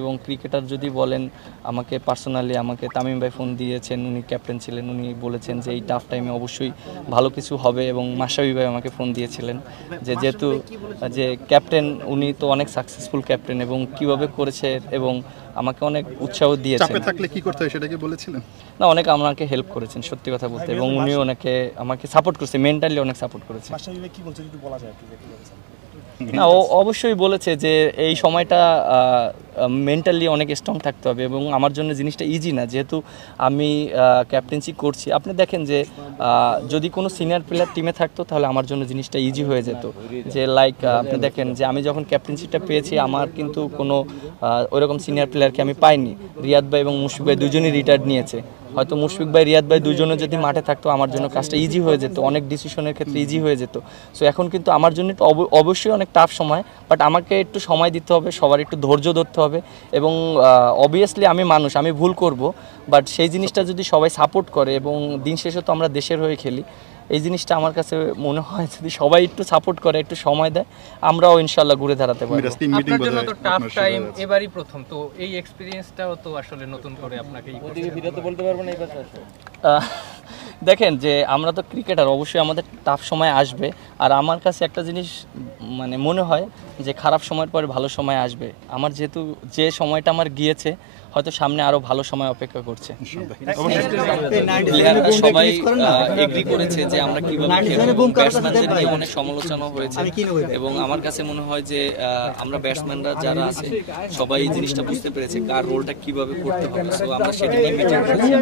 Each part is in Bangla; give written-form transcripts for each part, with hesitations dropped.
এবং ক্রিকেটার যদি বলেন আমাকে পার্সোনালি আমাকে তামিম ভাই ফোন দিয়েছেন, উনি ক্যাপ্টেন ছিলেন, উনি বলেছেন যে এই টাফ টাইমে অবশ্যই ভালো কিছু হবে এবং মাশরাফি ভাই আমাকে ফোন দিয়েছিলেন যে যেহেতু যে ক্যাপ্টেন উনি তো অনেক সাকসেসফুল ক্যাপ্টেন এবং কিভাবে করেছে এবং আমাকে অনেক উৎসাহ দিয়েছেন। চাপে থাকলে কি করতে হয় সেটা কি বলেছিলেন? না, অনেক আমাকে হেল্প করেছেন সত্যি কথা বলতে, এবং উনি আমাকে সাপোর্ট করেছে, মেন্টালি অনেক সাপোর্ট করেছে। কি বলছে যদি বলা যায় না, ও অবশ্যই বলেছে যে এই সময়টা মেন্টালি অনেক স্ট্রং থাকতে হবে এবং আমার জন্য জিনিসটা ইজি না, যেহেতু আমি ক্যাপ্টেন্সি করছি। আপনি দেখেন যে যদি কোনো সিনিয়র প্লেয়ার টিমে থাকতো তাহলে আমার জন্য জিনিসটা ইজি হয়ে যেত। যে লাইক আপনি দেখেন যে আমি যখন ক্যাপ্টেন্সিটা পেয়েছি আমার কিন্তু কোনো ওইরকম সিনিয়র প্লেয়ারকে আমি পাইনি। রিয়াদ ভাই এবং মুশফিক ভাই দুজনই রিটায়ার্ড নিয়েছে। হয়তো মুশফিক ভাই, রিয়াদ ভাই দুজনে যদি মাঠে থাকতো আমার জন্য কাজটা ইজি হয়ে যেত, অনেক ডিসিশনের ক্ষেত্রে ইজি হয়ে যেত। সো এখন কিন্তু আমার জন্য অবশ্যই অনেক টাফ সময়, বাট আমাকে একটু সময় দিতে হবে, সবার একটু ধৈর্য ধরতে হবে এবং অবভিয়াসলি আমি মানুষ, আমি ভুল করব, বাট সেই জিনিসটা যদি সবাই সাপোর্ট করে এবং দিন শেষে তো আমরা দেশের হয়ে খেলি, এই জিনিসটা আমার কাছে মনে হয় যদি সবাই একটু সাপোর্ট করে, একটু সময় দেয়, আমরাও ইনশাআল্লাহ ঘুরে দাঁড়াতে পারবো। আপনার জন্য তো টাফ টাইম এবারই প্রথম, তো এই এক্সপেরিয়েন্সটাও তো আসলে নতুন করে আপনাকে ভিডিওতে বলতে পারবেন এই ব্যাপারে। দেখেন যে আমরা তো ক্রিকেটার, অবশ্যই আমাদের টাফ সময় আসবে, আর আমার কাছে একটা জিনিস মানে মনে হয় যে খারাপ সময়ের পরে ভালো সময় আসবে। আমার যেহেতু যে সময়টা আমার গিয়েছে, হয়তো সামনে আরো ভালো সময় অপেক্ষা করছে। প্লেয়াররা সবাই এগ্রি করেছে যে আমরা কিভাবে খেলবো, ব্যাটসম্যানদের নিয়ে অনেক সমালোচনা হয়েছে এবং আমার কাছে মনে হয় যে আমরা ব্যাটসম্যানরা যারা আছে সবাই এই জিনিসটা বুঝতে পেরেছে কার রোলটা কিভাবে করতে হবে। সো আমরা সেটা নিয়ে মিটিং করেছি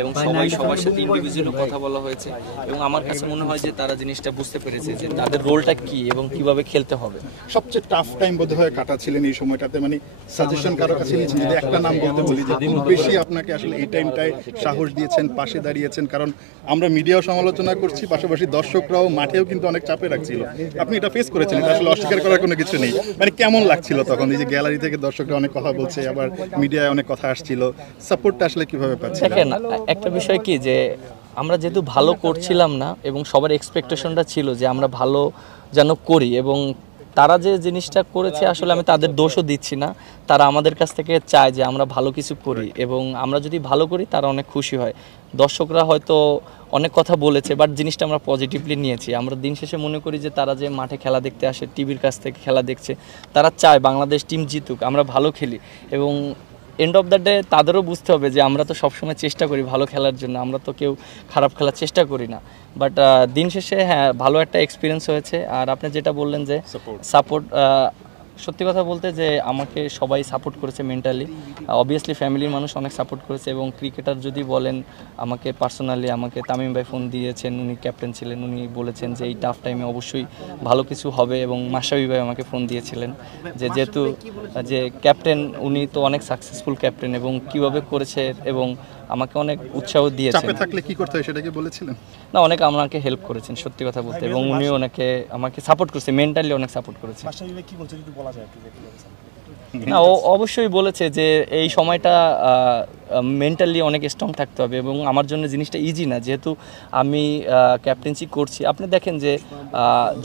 এবং সবাই সবার সাথে ইন্ডিভিজুয়ালি কথা বলা হয়েছে এবং আমার কাছে মনে হয় যে তারা জিনিসটা বুঝতে পেরেছে যে তাদের রোলটা কি এবং কিভাবে খেলতে হবে। সবচেয়ে টাফ টাইম বোধহয় কাটাচ্ছিলেন এই সময়টাতে, মানে সাজেশন কারো কাছে নিয়েছেন যদি একটা নাম বলতে বলি যে খুব বেশি আপনাকে আসলে এই টাইমটায় সাহস দিয়েছেন, পাশে দাঁড়িয়েছেন? কারণ আমরা মিডিয়াও সমালোচনা করছি, পাশাপাশি দর্শকরাও মাঠেও কিন্তু অনেক চাপে রাখছিল। আপনি এটা ফেস করেছেন, এটা আসলে অস্বীকার করার কোনো কিছু নেই। মানে কেমন লাগছিল তখন এই যে গ্যালারি থেকে দর্শকরা অনেক কথা বলছে, আবার মিডিয়ায় অনেক কথা আসছিল, সাপোর্টটা আসলে কিভাবে পাচ্ছেন? দেখেন, একটা বিষয় কি যে আমরা যেহেতু ভালো করছিলাম না এবং সবার এক্সপেকটেশনটা ছিল যে আমরা ভালো যেন করি, এবং তারা যে জিনিসটা করেছে আসলে আমি তাদের দোষও দিচ্ছি না। তারা আমাদের কাছ থেকে চায় যে আমরা ভালো কিছু করি এবং আমরা যদি ভালো করি তারা অনেক খুশি হয়। দর্শকরা হয়তো অনেক কথা বলেছে, বাট জিনিসটা আমরা পজিটিভলি নিয়েছি। আমরা দিন শেষে মনে করি যে তারা যে মাঠে খেলা দেখতে আসে, টিভির কাছ থেকে খেলা দেখছে, তারা চায় বাংলাদেশ টিম জিতুক, আমরা ভালো খেলি, এবং এন্ড অফ দ্য ডে তাদেরও বুঝতে হবে যে আমরা তো সবসময় চেষ্টা করি ভালো খেলার জন্য, আমরা তো কেউ খারাপ খেলার চেষ্টা করি না। বাট দিন শেষে হ্যাঁ, ভালো একটা এক্সপিরিয়েন্স হয়েছে। আর আপনি যেটা বললেন যে সাপোর্ট, সত্যি কথা বলতে যে আমাকে সবাই সাপোর্ট করেছে মেন্টালি, অবভিয়াসলি ফ্যামিলির মানুষ অনেক সাপোর্ট করেছে এবং ক্রিকেটার যদি বলেন আমাকে পার্সোনালি আমাকে তামিম ভাই ফোন দিয়েছেন, উনি ক্যাপ্টেন ছিলেন, উনি বলেছেন যে এই টাফ টাইমে অবশ্যই ভালো কিছু হবে এবং মাশরাফি ভাই আমাকে ফোন দিয়েছিলেন যে যেহেতু যে ক্যাপ্টেন উনি তো অনেক সাকসেসফুল ক্যাপ্টেন এবং কিভাবে করেছে এবং আমাকে অনেক উৎসাহ দিয়েছেন। চাপে থাকলে কি করতে হয় সেটা কি বলেছিলেন? না, অনেক আমাকে হেল্প করেছেন সত্যি কথা বলতে, এবং উনি আমাকে সাপোর্ট করেছে, মেন্টালি অনেক সাপোর্ট করেছে। কি বলছে যদি বলা যায় না, ও অবশ্যই বলেছে যে এই সময়টা মেন্টালি অনেক স্ট্রং থাকতে হবে এবং আমার জন্য জিনিসটা ইজি না, যেহেতু আমি ক্যাপ্টেন্সি করছি। আপনি দেখেন যে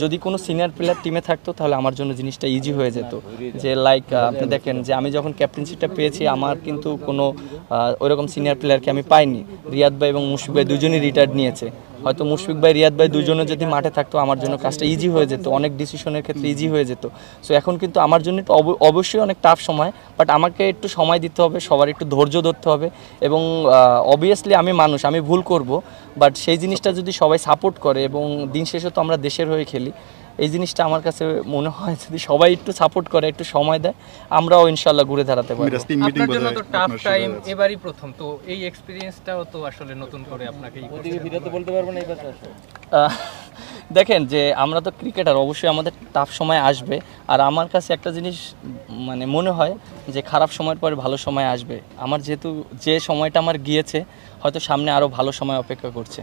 যদি কোনো সিনিয়র প্লেয়ার টিমে থাকতো তাহলে আমার জন্য জিনিসটা ইজি হয়ে যেত। যে লাইক আপনি দেখেন যে আমি যখন ক্যাপ্টেন্সিটা পেয়েছি আমার কিন্তু কোনো ওইরকম সিনিয়র প্লেয়ারকে আমি পাইনি। রিয়াদ ভাই এবং মুশফিক ভাই দুজনই রিটায়ার্ড নিয়েছে। হয়তো মুশফিক ভাই, রিয়াদ ভাই দুজনে যদি মাঠে থাকতো আমার জন্য কাজটা ইজি হয়ে যেত, অনেক ডিসিশনের ক্ষেত্রে ইজি হয়ে যেত। সো এখন কিন্তু আমার জন্য অবশ্যই অনেক টাফ সময়, বাট আমাকে একটু সময় দিতে হবে, সবার একটু ধৈর্য ধরতে হবে এবং অবভিয়াসলি আমি মানুষ, আমি ভুল করব, বাট সেই জিনিসটা যদি সবাই সাপোর্ট করে এবং দিন শেষে তো আমরা দেশের হয়ে খেলি, এই জিনিসটা আমার কাছে মনে হয় যদি সবাই একটু সাপোর্ট করে, একটু সময় দেয়, আমরাও ইনশাআল্লাহ ঘুরে দাঁড়াতে পারবো। আপনার জন্য তো টাফ টাইম এবারই প্রথম, তো এই এক্সপেরিয়েন্সটাও তো আসলে নতুন করে আপনাকে ভিডিওতে বলতে পারবেন এই ব্যাপারে। দেখেন যে আমরা তো ক্রিকেটার, অবশ্যই আমাদের টাফ সময় আসবে, আর আমার কাছে একটা জিনিস মানে মনে হয় যে খারাপ সময়ের পরে ভালো সময় আসবে। আমার যেহেতু যে সময়টা আমার গিয়েছে, হয়তো সামনে আরো ভালো সময় অপেক্ষা করছে।